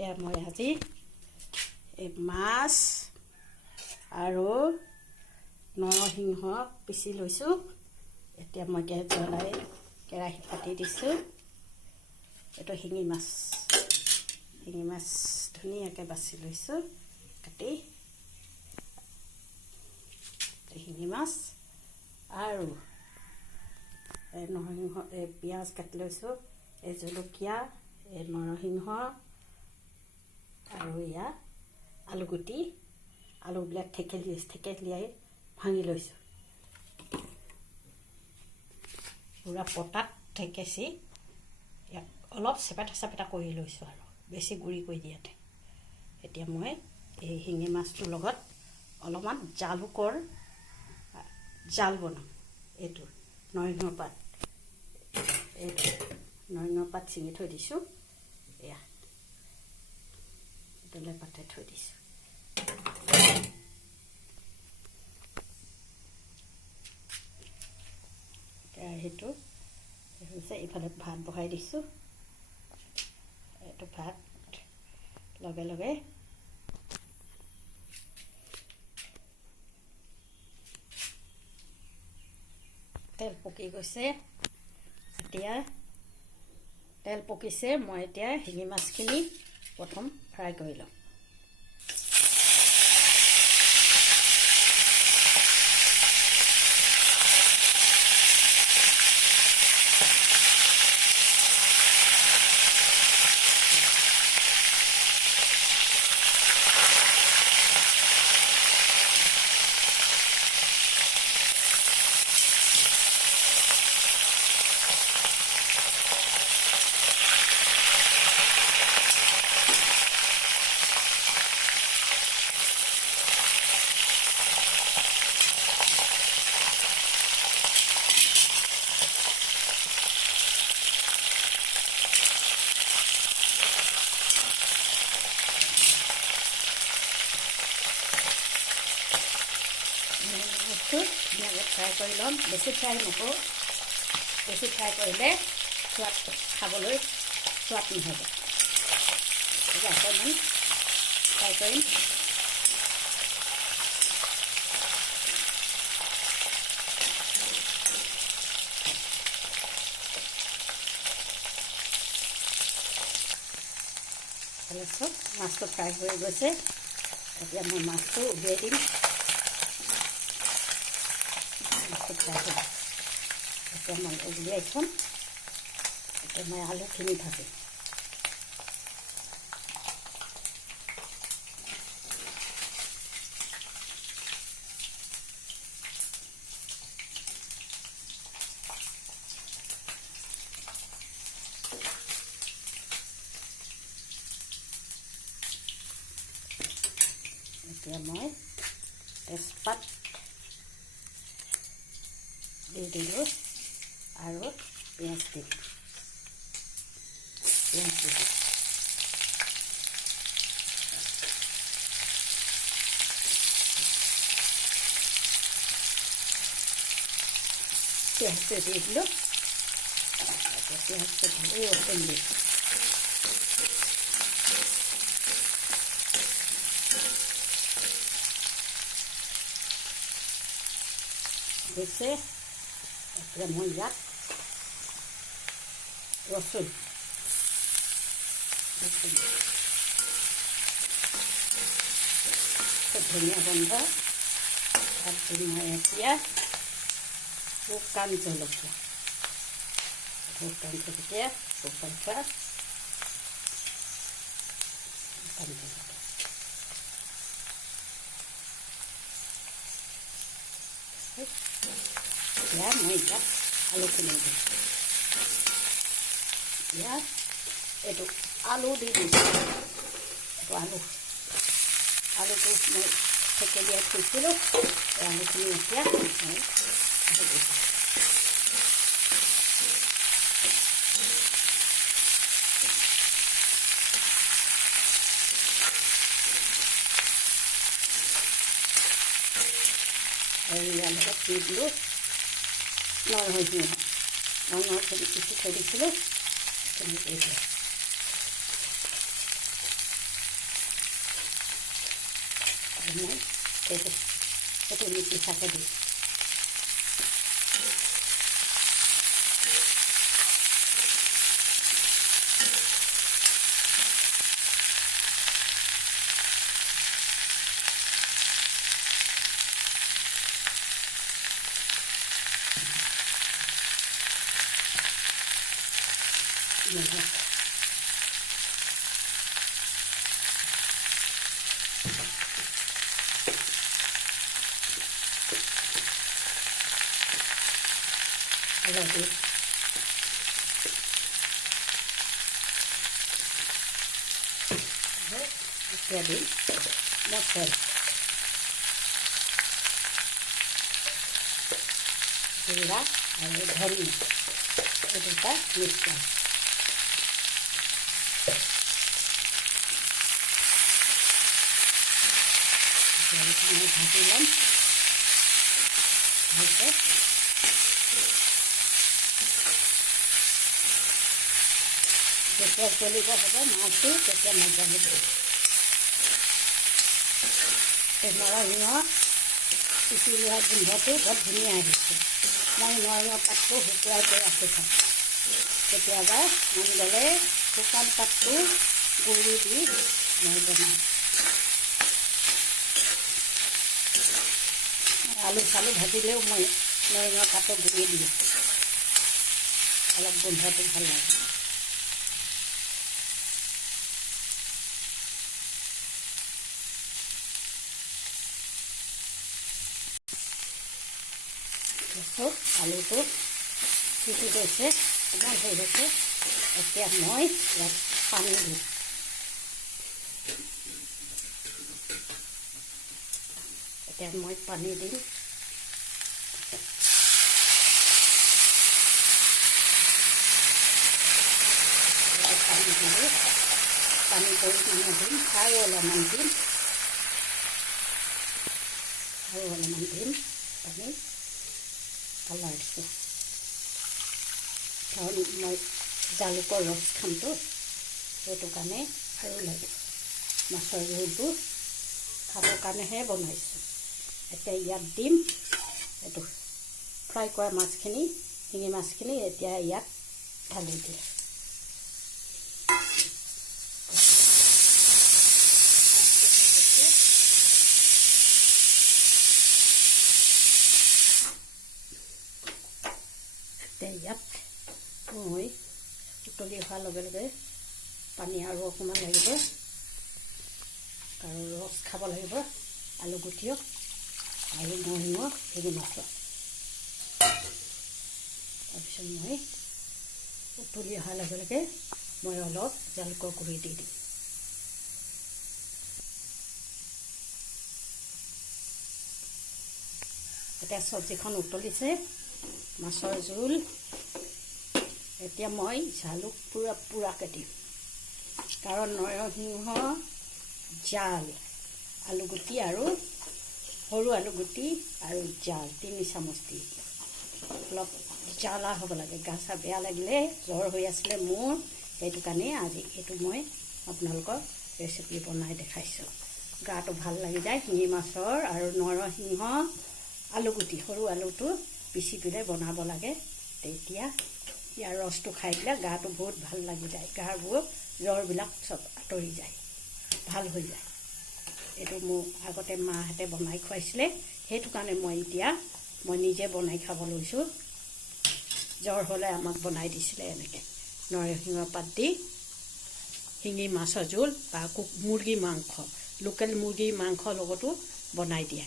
এয়া মই আজি এই মাছ আৰু নৰসিংহ পিচি লৈছোঁ। এতিয়া মই গেছ জ্বলাই কেৰাহী পাতি দিছোঁ। এইটো শিঙি মাছ ধুনীয়াকৈ বাছি লৈছোঁ কাটি। শিঙি মাছ আৰু এই নৰসিংহ পিঁয়াজ কাটি লৈছোঁ, এই জলকীয়া, এই নৰসিংহ আৰু এয়া আলুগুটি, আলুবিলাক থেকেলিয়াই ভাঙি লৈছোঁ। পূৰা পটাত থেকেচি ইয়াক অলপ চেপেটা কৰি লৈছোঁ আৰু বেছি গুড়ি কৰি দিয়াতে। এতিয়া মই এই শিঙি মাছটোৰ লগত অলপমান জাল বনাম। এইটো নৰসিংহ পাত ছিঙি থৈ দিছোঁ। এয়া ডলে পাতে থৈ দিছোঁ। কেৰাহীটো হৈছে, ইফালে ভাত বহাই দিছোঁ। এইটো ভাত লগে লগে তেল পকি গৈছে। এতিয়া তেল পকিছে, মই এতিয়া শিঙি মাছখিনি প্ৰথম ফ্ৰাই কৰি ল'ম। ধুনীয়াকৈ ফ্ৰাই কৰি ল'ম। বেছি ফ্ৰাই নকৰোঁ, বেছি ফ্ৰাই কৰিলে খাবলৈ সোৱাদ নহ'ব। অকণমান ফ্ৰাই কৰিম। মাছটো ফ্ৰাই হৈ গৈছে। এতিয়া মই মাছটো উলিয়াই দিম। এতিয়া মই উলিয়াই থ'ম। এতিয়া মই আলুখিনি ভাজিম। এতিয়া মই তেজপাত দি দিলোঁ আৰু পিঁয়াজ দি দিলোঁ। পিঁয়াজটো দি দিলোঁ। পিঁয়াজটো ভালেই অকণ দি দিছে। এতিয়া মই ইয়াত ৰচুন ধনিয়া বন্ধ, তাত মই এতিয়া শুকান জলকীয়া, এতিয়া মই ইয়াত আলুখিনি দিম। ইয়াত এইটো আলু দি দিছোঁ। এইটো আলুটো মই থেকেলিয়াই থৈছিলোঁ। এই আলুখিনি এতিয়া মই দিছোঁ। ইয়াৰ লগত দি দিলোঁ নৰসিংহ, পিচি থৈ দিছিলোঁ। তেনেকৈ মই সেইটো নিপিচাকৈ দিম। হালধি এতিয়া দিম মছলা, জিৰা আৰু ধনিয়া, এই দুটা মিশ্ৰণ। মই ভাজি ল'ম ভালকৈ। যেতিয়া জ্বলিব হ'ব মাছটো তেতিয়া মজা হ'ব। এই নৰসিংহ পিচি লোৱা গোন্ধটো বৰ ধুনীয়া আহিছে। মই নৰসিংহ পাতটো শুকুৱাই কৰি ৰাখি থওঁ। কেতিয়াবা মন গ'লে শুকান পাতটো গুড়ি দি মই বনাওঁ। আলু চালু ভাজিলেও মই নৰসিংহ পাতৰ গুড়ি দিওঁ, অলপ গোন্ধটো ভাল লাগে। আলুটো সিজি গৈছে, কোমল হৈ গৈছে। এতিয়া মই ইয়াত পানী দিম। এতিয়া মই পানী দিম। পানী দিলোঁ, পানী পৰিমাণে দিম আৰু অলপমান দিম পানী কালাৰ দিছোঁ। কাৰণ মই জালুকৰ ৰস খামতো, সেইটো কাৰণে আৰু লাগে। মাছৰ জোলটো খাবৰ কাৰণেহে বনাইছোঁ। এতিয়া ইয়াত দিম এইটো ফ্ৰাই কৰা মাছখিনি, শিঙি মাছখিনি এতিয়া ইয়াত ঢালি দিয়ে। ইয়াত মই উতলি অহাৰ লগে লগে পানী আৰু অকণমান লাগিব, আৰু ৰস খাব লাগিব আলু গুটিও আৰু নৰসিংহ শিঙি মাছৰ। তাৰপিছত মই উতলি অহাৰ লগে লগে মই অলপ জালুকৰ গুড়ি দি দিম। এতিয়া চব্জিখন উতলিছে, মাছৰ জোল। এতিয়া মই জালুক পুৰাকৈ দিম, কাৰণ নৰসিংহ, জাল, আলুগুটি আৰু সৰু আলুগুটি আৰু জাল 3 চামুচ দি অলপ জ্বালা হ'ব লাগে। গা চা বেয়া লাগিলে, জ্বৰ হৈ আছিলে মোৰ, সেইটো কাৰণে আজি এইটো মই আপোনালোকৰ ৰেচিপি বনাই দেখাইছোঁ। গাটো ভাল লাগি যায়। শিঙি মাছৰ আৰু নৰসিংহ, আলুগুটি, সৰু আলুটো পিচি পেলাই বনাব লাগে। তেতিয়া ইয়াৰ ৰসটো খাই দিলে গাটো বহুত ভাল লাগি যায়। গাবোৰ জ্বৰবিলাক চব আঁতৰি যায়, ভাল হৈ যায়। এইটো মোক আগতে মাহঁতে বনাই খুৱাইছিলে, সেইটো কাৰণে মই নিজে বনাই খাব লৈছোঁ। জ্বৰ হ'লে আমাক বনাই দিছিলে এনেকৈ নৰসিংহ পাত দি শিঙি মাছৰ জোল বা মুৰ্গী মাংস, লোকেল মুৰ্গীৰ মাংসৰ লগতো বনাই দিয়ে।